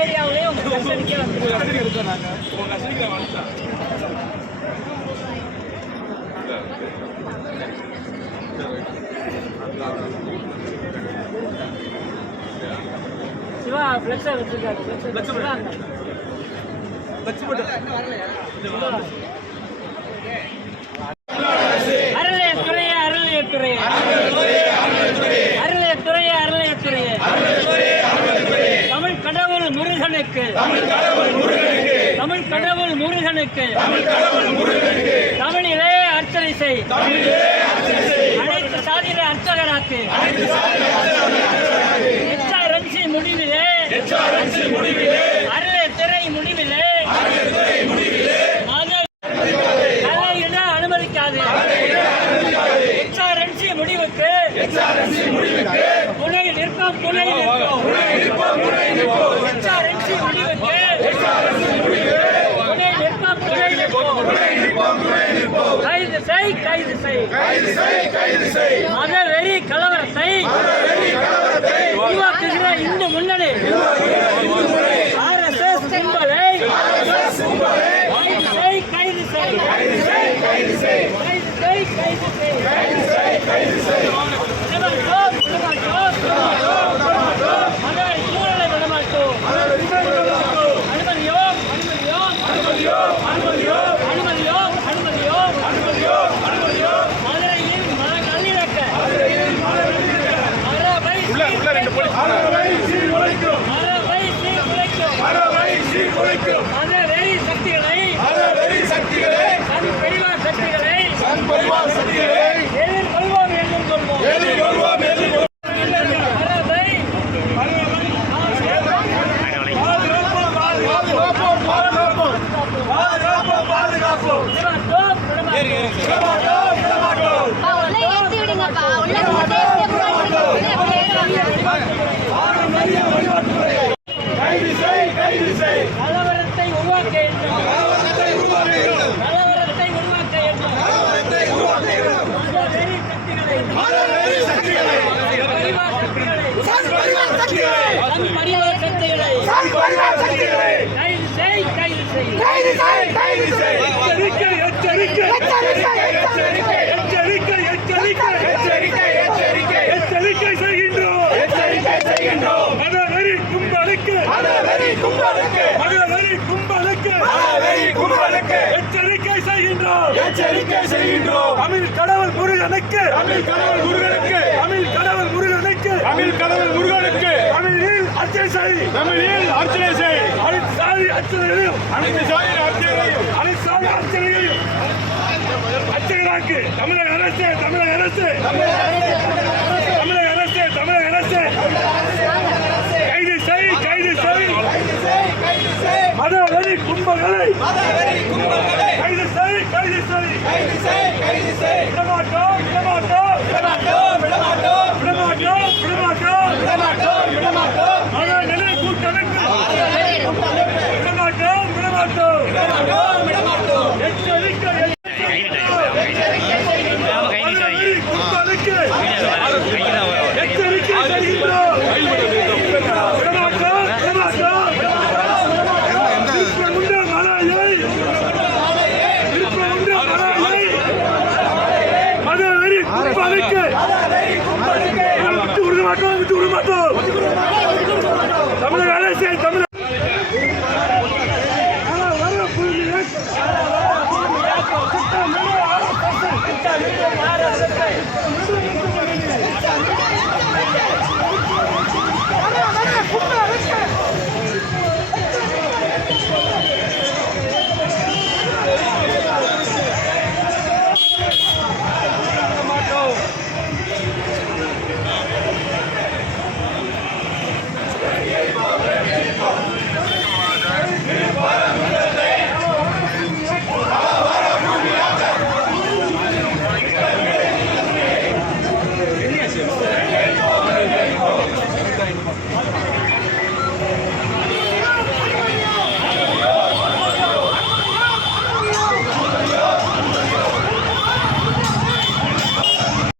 ஏரியாவிலே உங்க கஸ்டடிக்கே சிவா ஃப்ளெக்ஸா வச்சிருக்காரு. அருளையத்துறையே அருளையத்துறையே அருளையத்துறையே அருளையத்துறையே தமிழ் கடவுள் முருகனுக்கு தமிழ் கடவுள் முருகனுக்கு தமிழிலே அர்ச்சனை செய். அனைத்து சாதியில அர்ச்சகராக்கு முடிவிலே அருளையத்துறை முடிவிலே தலையிட அனுமதிக்காது. எச்ஆர்என்சி முடிவுக்கு புனை நிற்போம் புனை நிற்போம். எச்ஆர்என்சி முடிவுக்கு புனை நிற்போம் புனை நிற்போம். கைது செய் கைது செய். மதவெறி கலவரத்தை உருவாக்குகிற இந்து முன்னணி ஆர்எஸ்எஸ் கும்பலை கைது செய். மதவெறி சூழலை விடமாட்டோம். மதுரையில் நல்லிணக்க மதவெறி சக்திகளை சன் பரிவார் சக்திகளை எதிர்கொள்வோம் என்றும் சொல்வோம். கலவரத்தை உருவாக்க எச்சரிக்கை செய்கின்றோம். தமிழ் கடவுள் முருகனுக்கு தமிழில் அர்ச்சனை செய். அனைத்து சாதி அர்ச்சனைகளையும் அர்ச்சகராக்கு தமிழக அரசு கைது செய். மதவெறி கும்பங்களை கைது செய். விடமாட்டோம். மதவெறி கூட்டமைப்பு விடமாட்டோம். எச்சரிக்கை. கும்பலுக்கு விட்டு கொடுக்க மாட்டோம், விட்டு கொடுக்க மாட்டோம்.